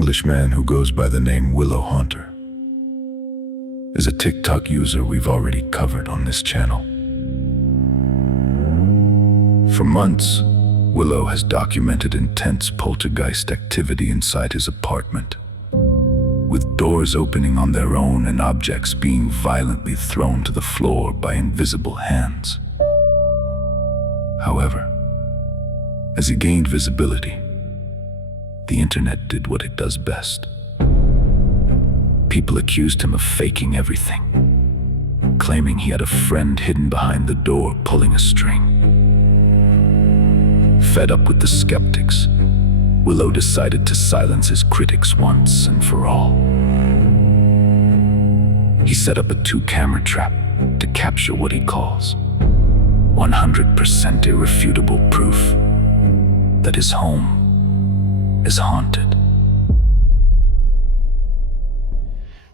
Englishman who goes by the name Willow Haunter is a TikTok user we've already covered on this channel. For months, Willow has documented intense poltergeist activity inside his apartment, with doors opening on their own and objects being violently thrown to the floor by invisible hands. However, as he gained visibility, the internet did what it does best. People accused him of faking everything, claiming he had a friend hidden behind the door pulling a string. Fed up with the skeptics, Willow decided to silence his critics once and for all. He set up a 2-camera trap to capture what he calls 100% irrefutable proof that his home is haunted.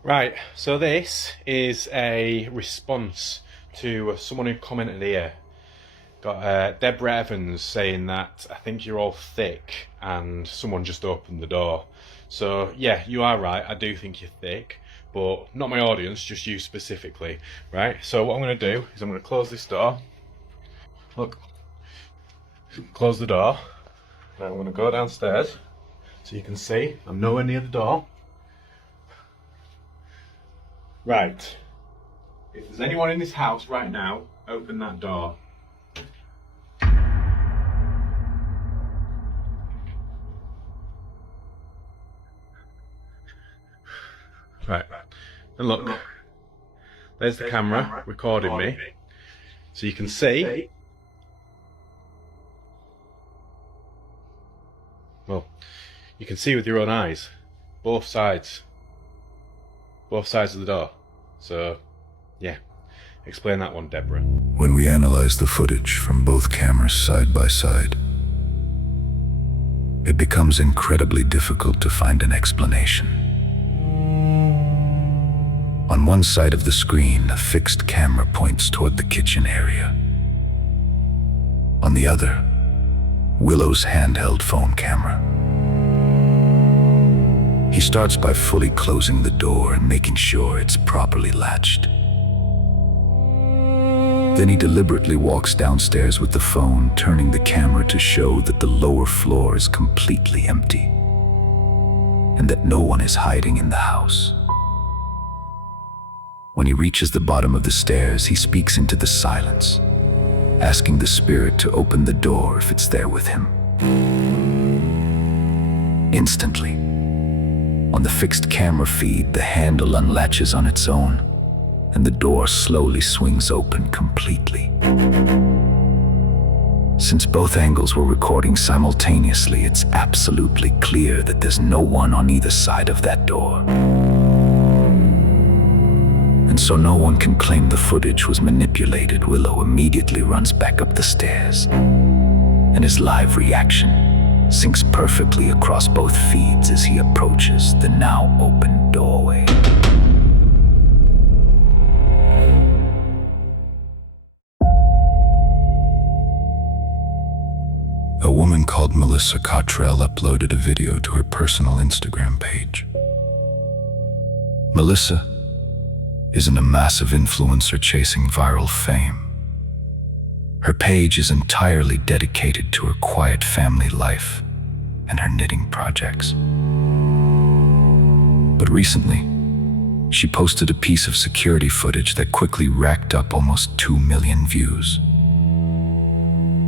Right, so this is a response to someone who commented here. Got Deborah Evans saying that, I think you're all thick, and someone just opened the door. So yeah, you are right, I do think you're thick, but not my audience, just you specifically. Right, so what I'm going to do is I'm going to close this door. Look, close the door. Now I'm going to go downstairs so you can see I'm nowhere near the door. Right, if there's anyone in this house right now, open that door. Right, and look, there's the camera recording me, so you can see, well, you can see with your own eyes, both sides of the door. So, yeah, explain that one, Deborah. When we analyze the footage from both cameras side by side, it becomes incredibly difficult to find an explanation. On one side of the screen, a fixed camera points toward the kitchen area. On the other, Willow's handheld phone camera. He starts by fully closing the door and making sure it's properly latched. Then he deliberately walks downstairs with the phone, turning the camera to show that the lower floor is completely empty and that no one is hiding in the house. When he reaches the bottom of the stairs, he speaks into the silence, asking the spirit to open the door if it's there with him. Instantly, on the fixed camera feed, the handle unlatches on its own, and the door slowly swings open completely. Since both angles were recording simultaneously, it's absolutely clear that there's no one on either side of that door. And so no one can claim the footage was manipulated. Willow immediately runs back up the stairs, and his live reaction syncs perfectly across both feeds as he approaches the now open doorway. A woman called Melissa Katrell uploaded a video to her personal Instagram page. Melissa isn't a massive influencer chasing viral fame. Her page is entirely dedicated to her quiet family life and her knitting projects. But recently, she posted a piece of security footage that quickly racked up almost 2 million views.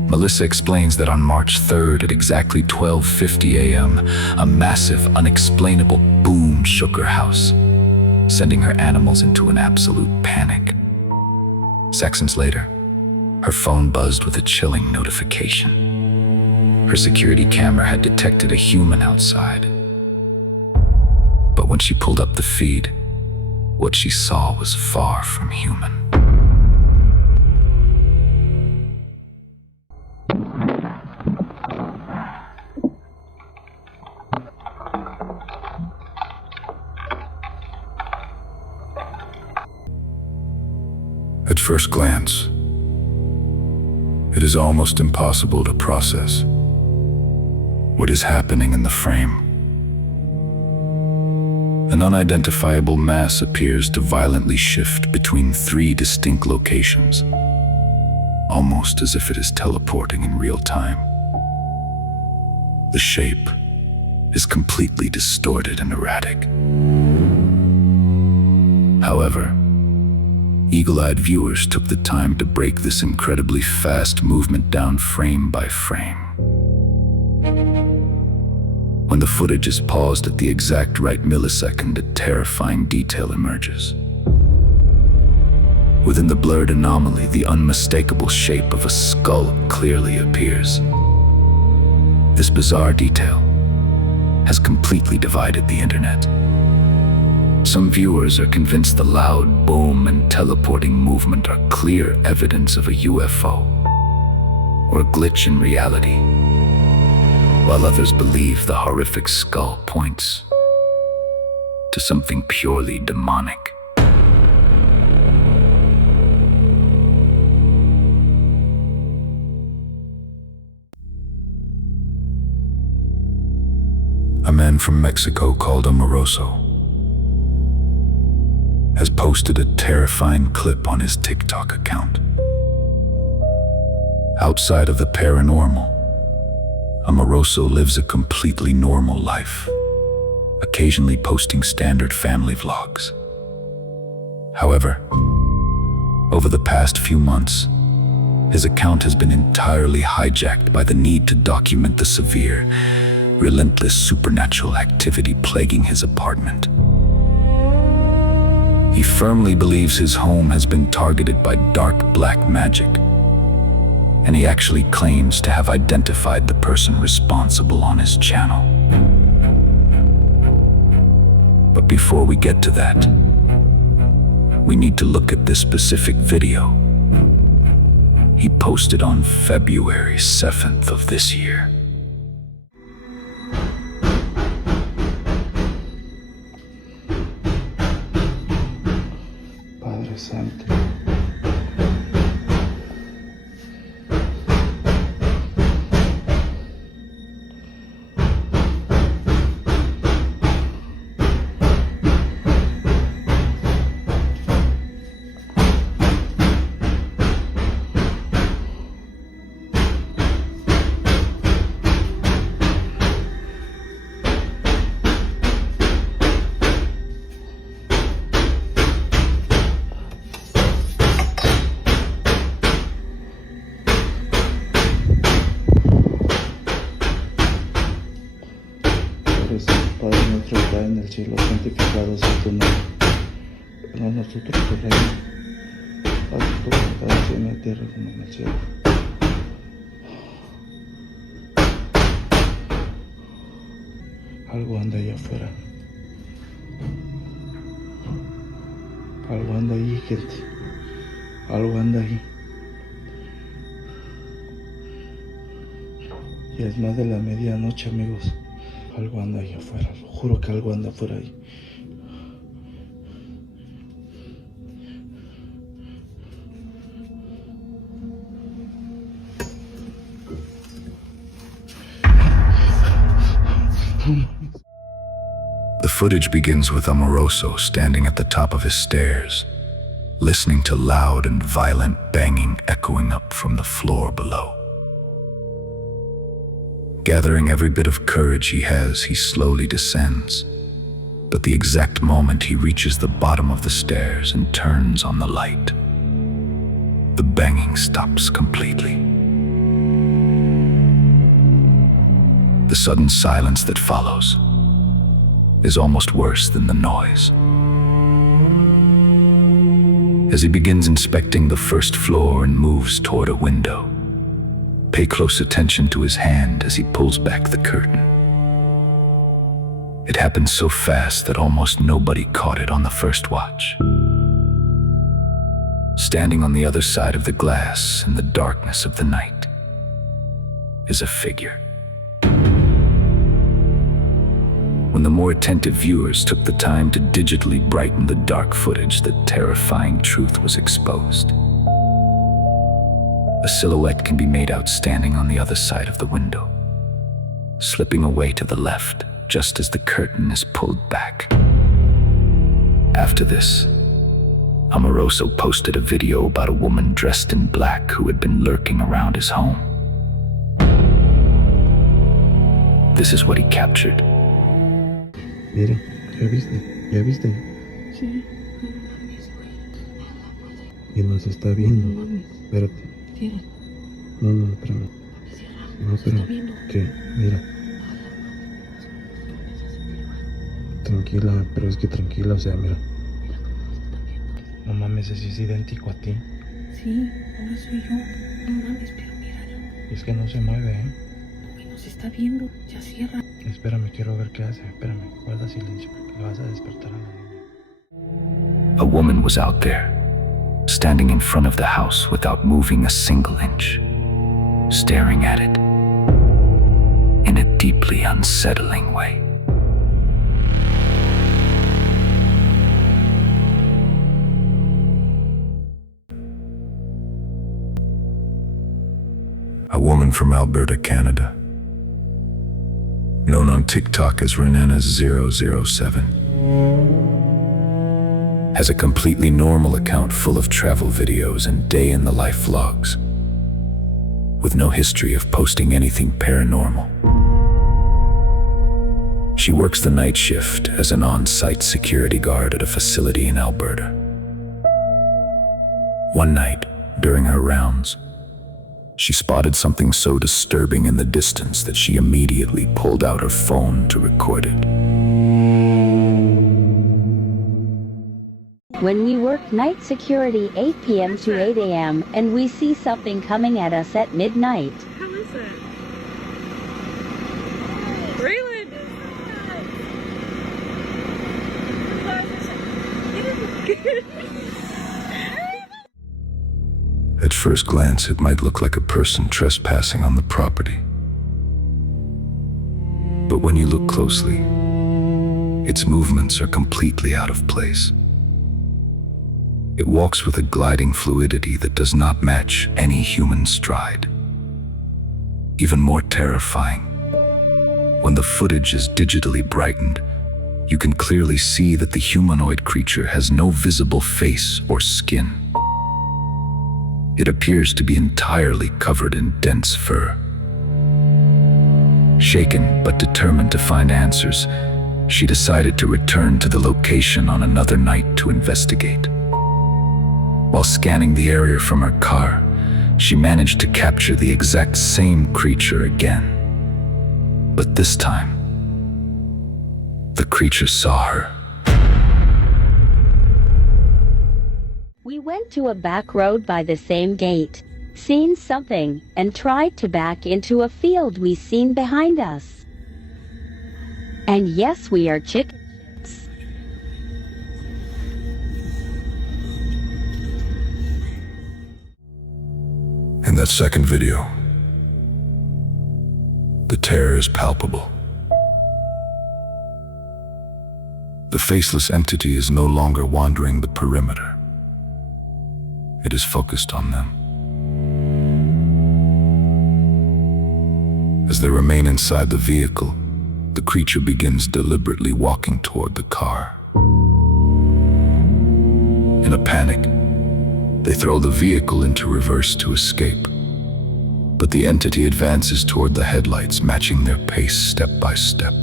Melissa explains that on March 3rd at exactly 12:50 a.m., a massive, unexplainable boom shook her house, sending her animals into an absolute panic. Seconds later, her phone buzzed with a chilling notification. Her security camera had detected a human outside. But when she pulled up the feed, what she saw was far from human. At first glance, it is almost impossible to process what is happening in the frame. An unidentifiable mass appears to violently shift between three distinct locations, almost as if it is teleporting in real time. The shape is completely distorted and erratic. However, eagle-eyed viewers took the time to break this incredibly fast movement down frame by frame. When the footage is paused at the exact right millisecond, a terrifying detail emerges. Within the blurred anomaly, the unmistakable shape of a skull clearly appears. This bizarre detail has completely divided the internet. Some viewers are convinced the loud boom and teleporting movement are clear evidence of a UFO or a glitch in reality, while others believe the horrific skull points to something purely demonic. A man from Mexico called Amaroso has posted a terrifying clip on his TikTok account. Outside of the paranormal, Amaroso lives a completely normal life, occasionally posting standard family vlogs. However, over the past few months, his account has been entirely hijacked by the need to document the severe, relentless supernatural activity plaguing his apartment. He firmly believes his home has been targeted by dark black magic, and he actually claims to have identified the person responsible on his channel. But before we get to that, we need to look at this specific video he posted on February 7th of this year. Padre Santo. Padre nuestro que estás en el cielo, santificado sea tu nombre. Venga a nosotros tu reino. Haz tu voluntad en la tierra como en el cielo. Algo anda allá afuera. Algo anda ahí, gente. Algo anda ahí. Y es más de la medianoche, amigos. Algo anda ahí afuera, lo juro que algo anda afuera ahí. The footage begins with Amaroso standing at the top of his stairs, listening to loud and violent banging echoing up from the floor below. Gathering every bit of courage he has, he slowly descends. But the exact moment he reaches the bottom of the stairs and turns on the light, the banging stops completely. The sudden silence that follows is almost worse than the noise. As he begins inspecting the first floor and moves toward a window, pay close attention to his hand as he pulls back the curtain. It happened so fast that almost nobody caught it on the first watch. Standing on the other side of the glass in the darkness of the night is a figure. When the more attentive viewers took the time to digitally brighten the dark footage, the terrifying truth was exposed. A silhouette can be made out standing on the other side of the window, slipping away to the left just as the curtain is pulled back. After this, Amaroso posted a video about a woman dressed in black who had been lurking around his home. This is what he captured. Mira, ¿ya viste? ¿Ya viste? Sí, no mames, güey. Y nos está viendo. No mames. Espérate. Cierra. No, espérame. Cierra. No, Nos está espérame. viendo. ¿Qué? Mira. Tranquila, pero es que tranquila, o sea, mira. No mames, ese es idéntico a ti. Sí, ahora soy yo. No mames, pero míralo. Es que no se mueve, ¿eh? Güey, nos está viendo. Ya cierra. Espérame, quiero ver qué hace. Espérame, guarda silencio. Le vas a despertar a la niña. A woman was out there, standing in front of the house without moving a single inch, staring at it in a deeply unsettling way. A woman from Alberta, Canada, known on TikTok as Renana007, has a completely normal account full of travel videos and day-in-the-life vlogs, with no history of posting anything paranormal. She works the night shift as an on-site security guard at a facility in Alberta. One night, during her rounds, she spotted something so disturbing in the distance that she immediately pulled out her phone to record it. When we work night security 8 p.m. to 8 a.m. and we see something coming at us at midnight. How is it? Raylan! At first glance, it might look like a person trespassing on the property. But when you look closely, its movements are completely out of place. It walks with a gliding fluidity that does not match any human stride. Even more terrifying, when the footage is digitally brightened, you can clearly see that the humanoid creature has no visible face or skin. It appears to be entirely covered in dense fur. Shaken but determined to find answers, she decided to return to the location on another night to investigate. While scanning the area from her car, she managed to capture the exact same creature again. But this time, the creature saw her. We went to a back road by the same gate, seen something, and tried to back into a field we seen behind us. And yes, we are chickens. In that second video, the terror is palpable. The faceless entity is no longer wandering the perimeter. It is focused on them. As they remain inside the vehicle, the creature begins deliberately walking toward the car. In a panic, they throw the vehicle into reverse to escape. But the entity advances toward the headlights, matching their pace step by step.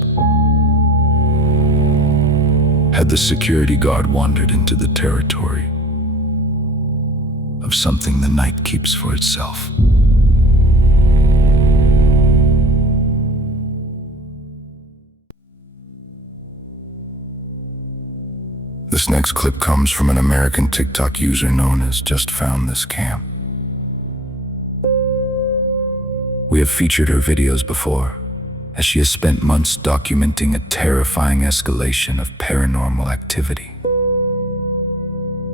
Had the security guard wandered into the territory of something the night keeps for itself? This next clip comes from an American TikTok user known as Just Found This Cam. We have featured her videos before, as she has spent months documenting a terrifying escalation of paranormal activity,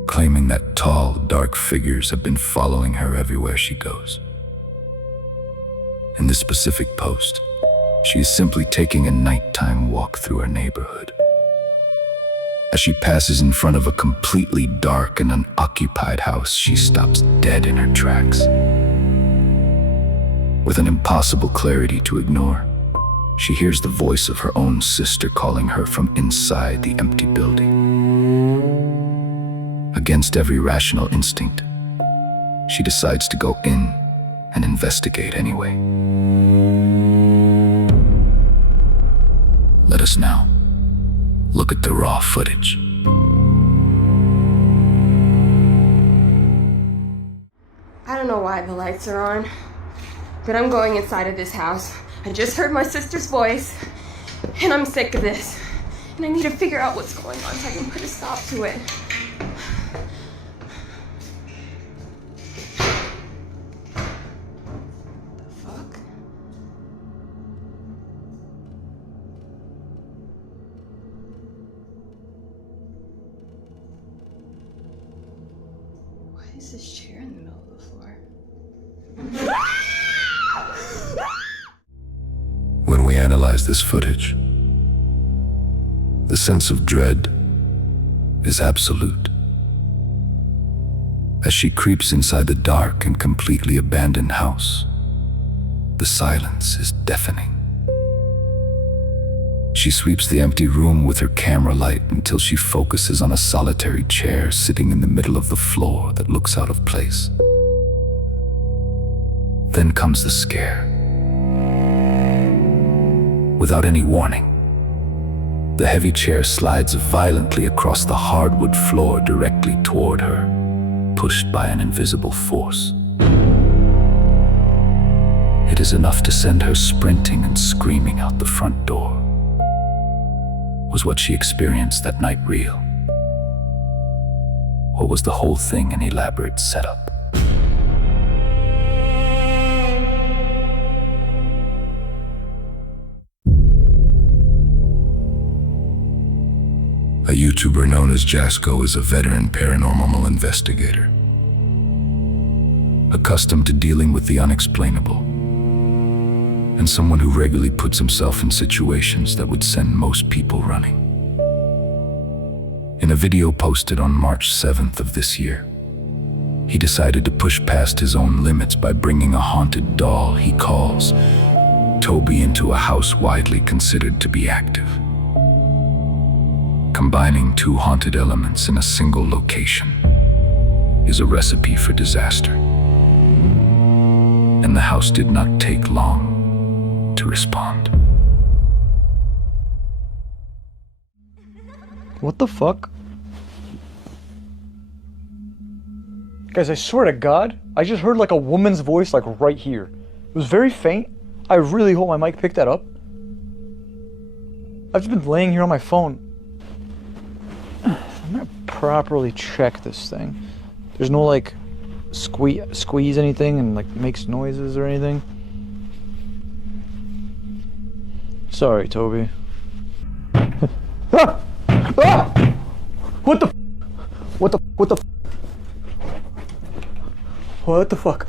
claiming that tall, dark figures have been following her everywhere she goes. In this specific post, she is simply taking a nighttime walk through her neighborhood. As she passes in front of a completely dark and unoccupied house, she stops dead in her tracks. With an impossible clarity to ignore, she hears the voice of her own sister calling her from inside the empty building. Against every rational instinct, she decides to go in and investigate anyway. Let us now look at the raw footage. I don't know why the lights are on, but I'm going inside of this house. I just heard my sister's voice, and I'm sick of this. And I need to figure out what's going on so I can put a stop to it. Fuck? Why is this chair in the middle of the floor? When we analyze this footage, the sense of dread is absolute. As she creeps inside the dark and completely abandoned house, the silence is deafening. She sweeps the empty room with her camera light until she focuses on a solitary chair sitting in the middle of the floor that looks out of place. Then comes the scare. Without any warning, the heavy chair slides violently across the hardwood floor directly toward her, pushed by an invisible force. It is enough to send her sprinting and screaming out the front door. Was what she experienced that night real? Or was the whole thing an elaborate setup? A YouTuber known as Jasko is a veteran paranormal investigator, accustomed to dealing with the unexplainable, and someone who regularly puts himself in situations that would send most people running. In a video posted on March 7th of this year, he decided to push past his own limits by bringing a haunted doll he calls Toby into a house widely considered to be active. Combining two haunted elements in a single location is a recipe for disaster. And the house did not take long to respond. What the fuck? Guys, I swear to God, I just heard like a woman's voice like right here. It was very faint. I really hope my mic picked that up. I've just been laying here on my phone. I'm gonna properly check this thing. There's no like squeeze anything and like makes noises or anything. Sorry, Toby. Ah! Ah! What the fuck?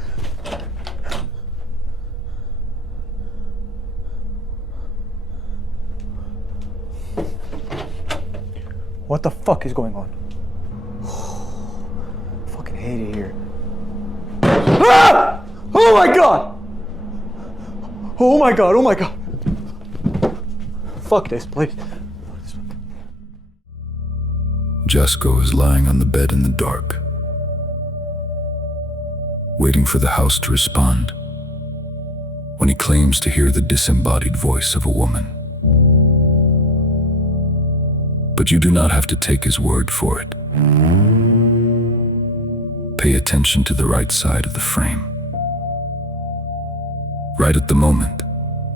What the fuck is going on? Fucking hate it here. Ah! Oh my god! Oh my god, oh my god. Fuck this, please. Jasko is lying on the bed in the dark, waiting for the house to respond, when he claims to hear the disembodied voice of a woman. But you do not have to take his word for it. Pay attention to the right side of the frame. Right at the moment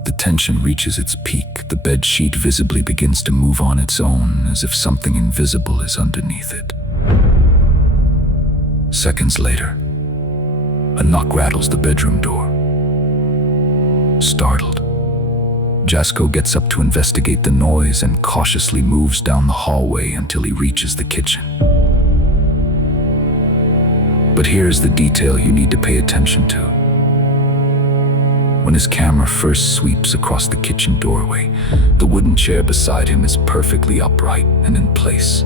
the tension reaches its peak, the bed sheet visibly begins to move on its own, as if something invisible is underneath it. Seconds later, a knock rattles the bedroom door. Startled, Jasko gets up to investigate the noise and cautiously moves down the hallway until he reaches the kitchen. But here's the detail you need to pay attention to. When his camera first sweeps across the kitchen doorway, the wooden chair beside him is perfectly upright and in place.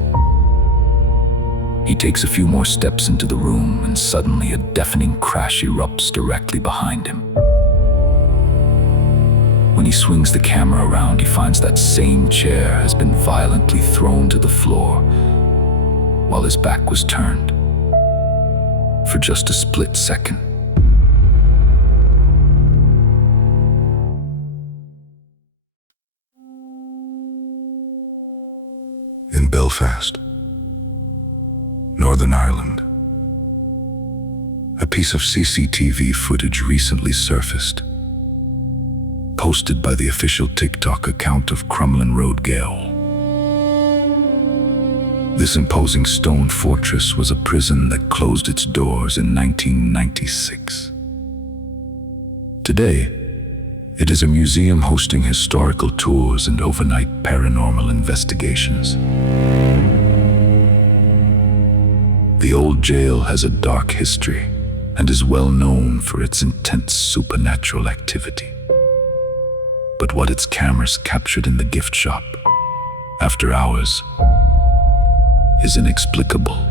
He takes a few more steps into the room, and suddenly a deafening crash erupts directly behind him. When he swings the camera around, he finds that same chair has been violently thrown to the floor while his back was turned for just a split second. In Belfast, Northern Ireland, a piece of CCTV footage recently surfaced, posted by the official TikTok account of Crumlin Road Gaol. This imposing stone fortress was a prison that closed its doors in 1996. Today, it is a museum hosting historical tours and overnight paranormal investigations. The old jail has a dark history and is well known for its intense supernatural activity. But what its cameras captured in the gift shop after hours is inexplicable.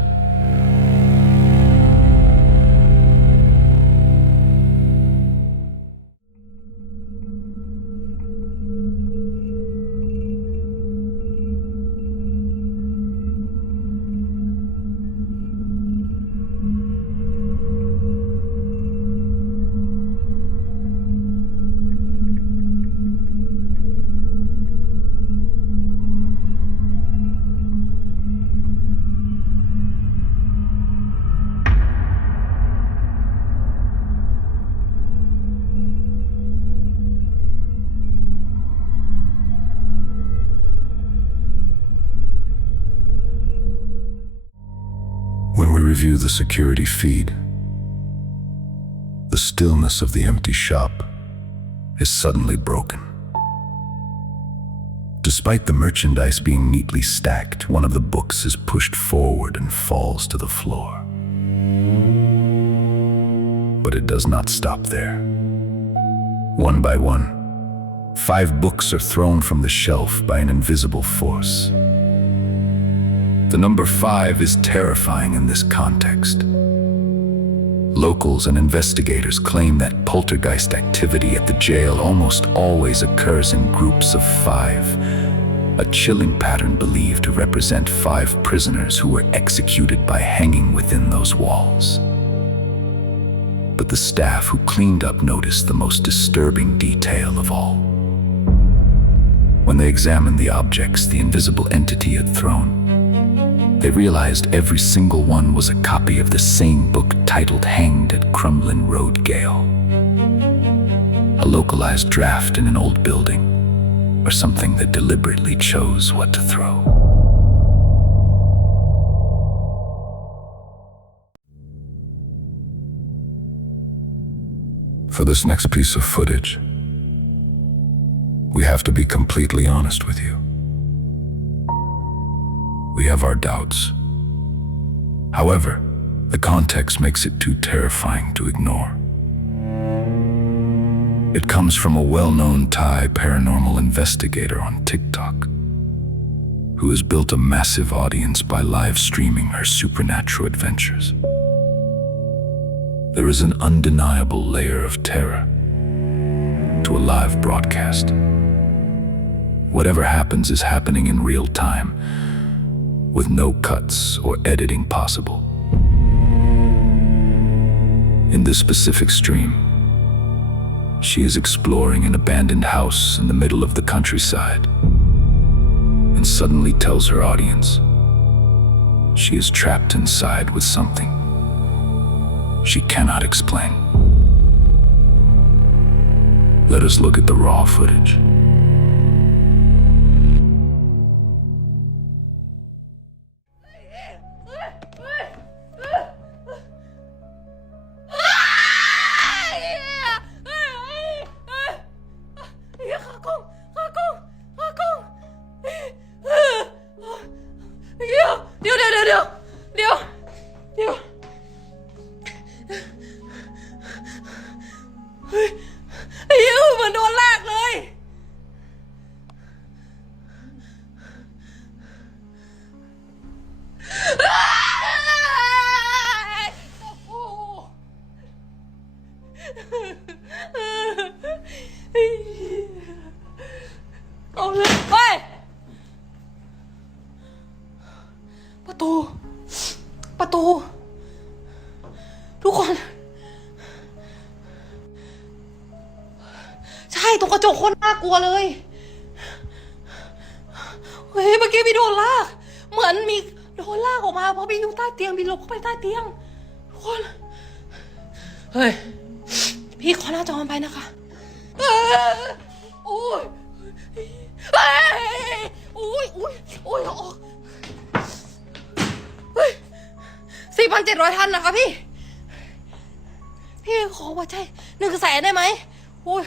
When we review the security feed, the stillness of the empty shop is suddenly broken. Despite the merchandise being neatly stacked, one of the books is pushed forward and falls to the floor. But it does not stop there. One by one, 5 books are thrown from the shelf by an invisible force. The number 5 is terrifying in this context. Locals and investigators claim that poltergeist activity at the jail almost always occurs in groups of 5, a chilling pattern believed to represent 5 prisoners who were executed by hanging within those walls. But the staff who cleaned up noticed the most disturbing detail of all. When they examined the objects the invisible entity had thrown, they realized every single one was a copy of the same book titled Hanged at Crumlin Road Gaol. A localized draft in an old building, or something that deliberately chose what to throw. For this next piece of footage, we have to be completely honest with you. We have our doubts. However, the context makes it too terrifying to ignore. It comes from a well-known Thai paranormal investigator on TikTok, who has built a massive audience by live streaming her supernatural adventures. There is an undeniable layer of terror to a live broadcast. Whatever happens is happening in real time, with no cuts or editing possible. In this specific stream, she is exploring an abandoned house in the middle of the countryside and suddenly tells her audience she is trapped inside with something she cannot explain. Let us look at the raw footage. ทุกคน ใช่ตรงกระจกโคตรน่ากลัวเลยเฮ้ยเมื่อกี้พี่โดนลากเหมือนมีโดนลากออกมาเพราะพี่อยู่ใต้เตียงพี่หลบเข้าไปใต้เตียงทุกคนเฮ้ยพี่ขอหน้าจอมันไปนะคะโอ้ยโอ้ยโอ้ยเราออกเฮ้ย 4,700 ท่านนะคะพี่ขอหัวใจ100,000ได้ไหมโอ้ย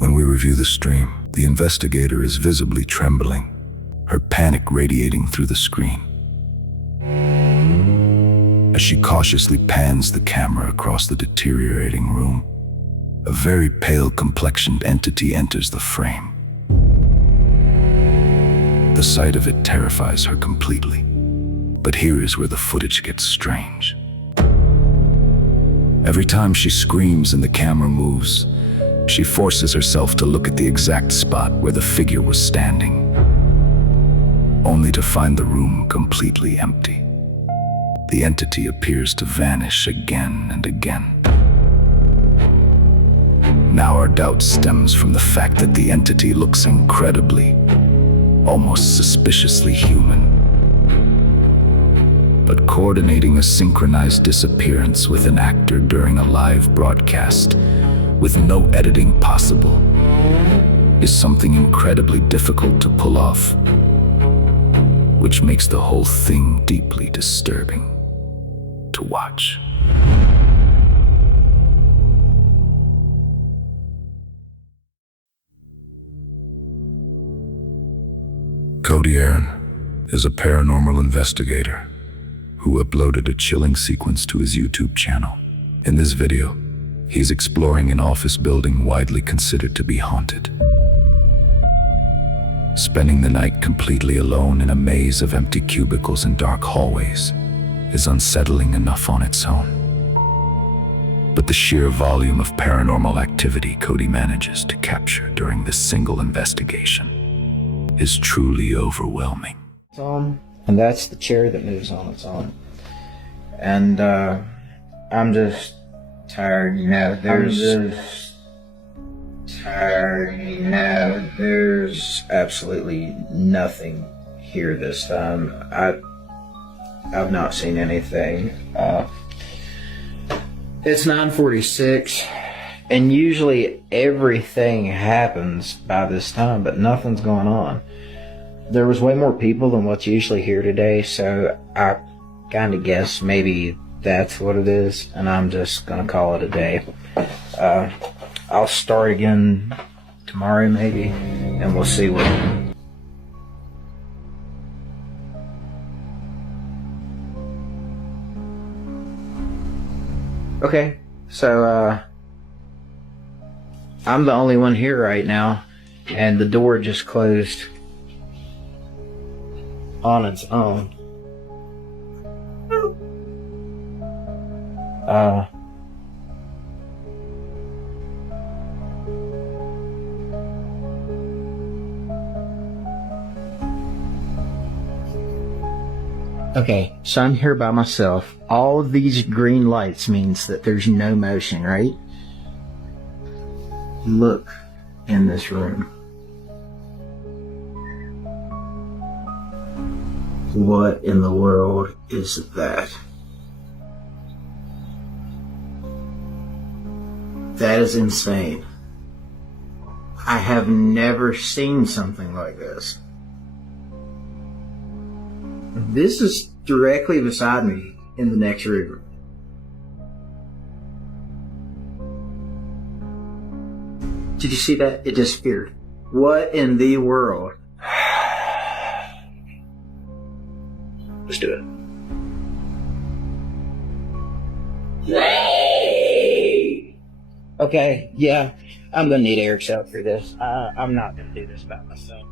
When we review the stream, the investigator is visibly trembling, her panic radiating through the screen. As she cautiously pans the camera across the deteriorating room, a very pale-complexioned entity enters the frame. The sight of it terrifies her completely, but here is where the footage gets strange. Every time she screams and the camera moves, she forces herself to look at the exact spot where the figure was standing, only to find the room completely empty. The entity appears to vanish again and again. Now our doubt stems from the fact that the entity looks incredibly, almost suspiciously human. But coordinating a synchronized disappearance with an actor during a live broadcast, with no editing possible, is something incredibly difficult to pull off, which makes the whole thing deeply disturbing to watch. Cody Aaron is a paranormal investigator who uploaded a chilling sequence to his YouTube channel. In this video, he's exploring an office building widely considered to be haunted. Spending the night completely alone in a maze of empty cubicles and dark hallways is unsettling enough on its own. But the sheer volume of paranormal activity Cody manages to capture during this single investigation is truly overwhelming. And that's the chair that moves on its own. And I'm just tired, you know. There's absolutely nothing here this time. I've not seen anything. It's 9:46, and usually everything happens by this time, but nothing's going on. There was way more people than what's usually here today, so I kind of guess maybe that's what it is, and I'm just gonna call it a day. I'll start again tomorrow maybe, and we'll see what... Okay, so I'm the only one here right now, and the door just closed on its own. Okay, so I'm here by myself. All of these green lights means that there's no motion, right? Look in this room. What in the world is that? That is insane. I have never seen something like this. This is directly beside me in the next room. Did you see that? It disappeared. What in the world? Let's do it. Okay, yeah, I'm gonna need Eric's help for this. I'm not gonna do this by myself.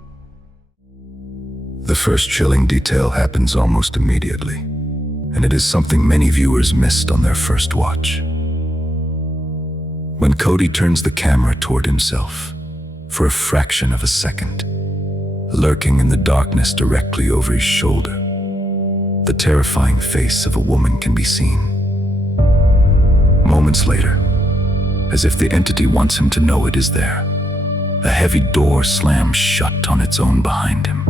The first chilling detail happens almost immediately, and it is something many viewers missed on their first watch. When Cody turns the camera toward himself, for a fraction of a second, lurking in the darkness directly over his shoulder, the terrifying face of a woman can be seen. Moments later, as if the entity wants him to know it is there, a heavy door slams shut on its own behind him.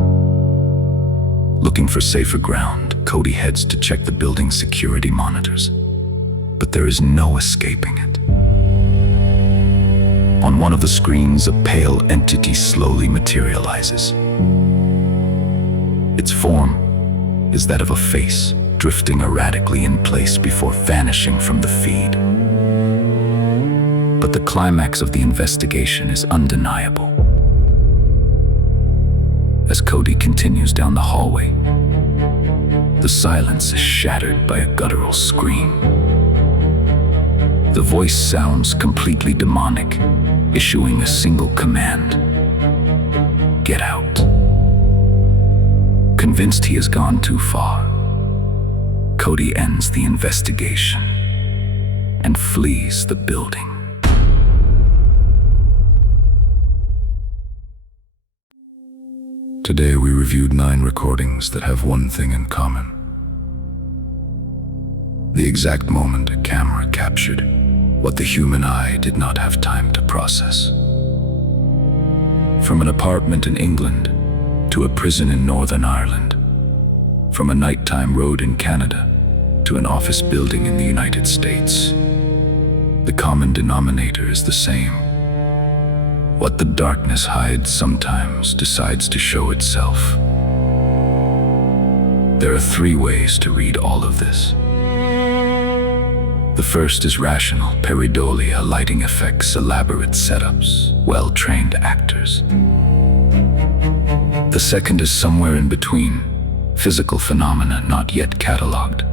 Looking for safer ground, Cody heads to check the building's security monitors, but there is no escaping it. On one of the screens, a pale entity slowly materializes. Its form is that of a face, drifting erratically in place before vanishing from the feed. But the climax of the investigation is undeniable. As Cody continues down the hallway, the silence is shattered by a guttural scream. The voice sounds completely demonic, issuing a single command: get out. Convinced he has gone too far, Cody ends the investigation and flees the building. Today we reviewed 9 recordings that have one thing in common: the exact moment a camera captured what the human eye did not have time to process. From an apartment in England to a prison in Northern Ireland, from a nighttime road in Canada to an office building in the United States, the common denominator is the same. What the darkness hides sometimes decides to show itself. There are 3 ways to read all of this. The first is rational, pareidolia, lighting effects, elaborate setups, well-trained actors. The second is somewhere in between, physical phenomena not yet catalogued,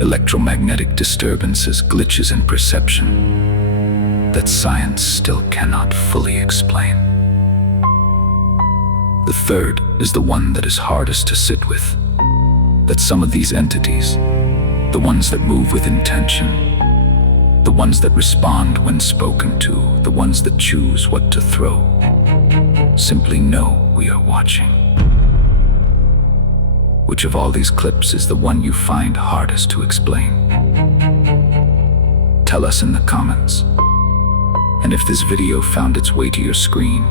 electromagnetic disturbances, glitches in perception that science still cannot fully explain. The third is the one that is hardest to sit with, that some of these entities, the ones that move with intention, the ones that respond when spoken to, the ones that choose what to throw, simply know we are watching. Which of all these clips is the one you find hardest to explain? Tell us in the comments. And if this video found its way to your screen,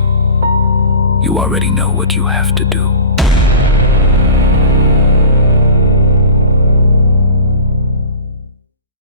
you already know what you have to do.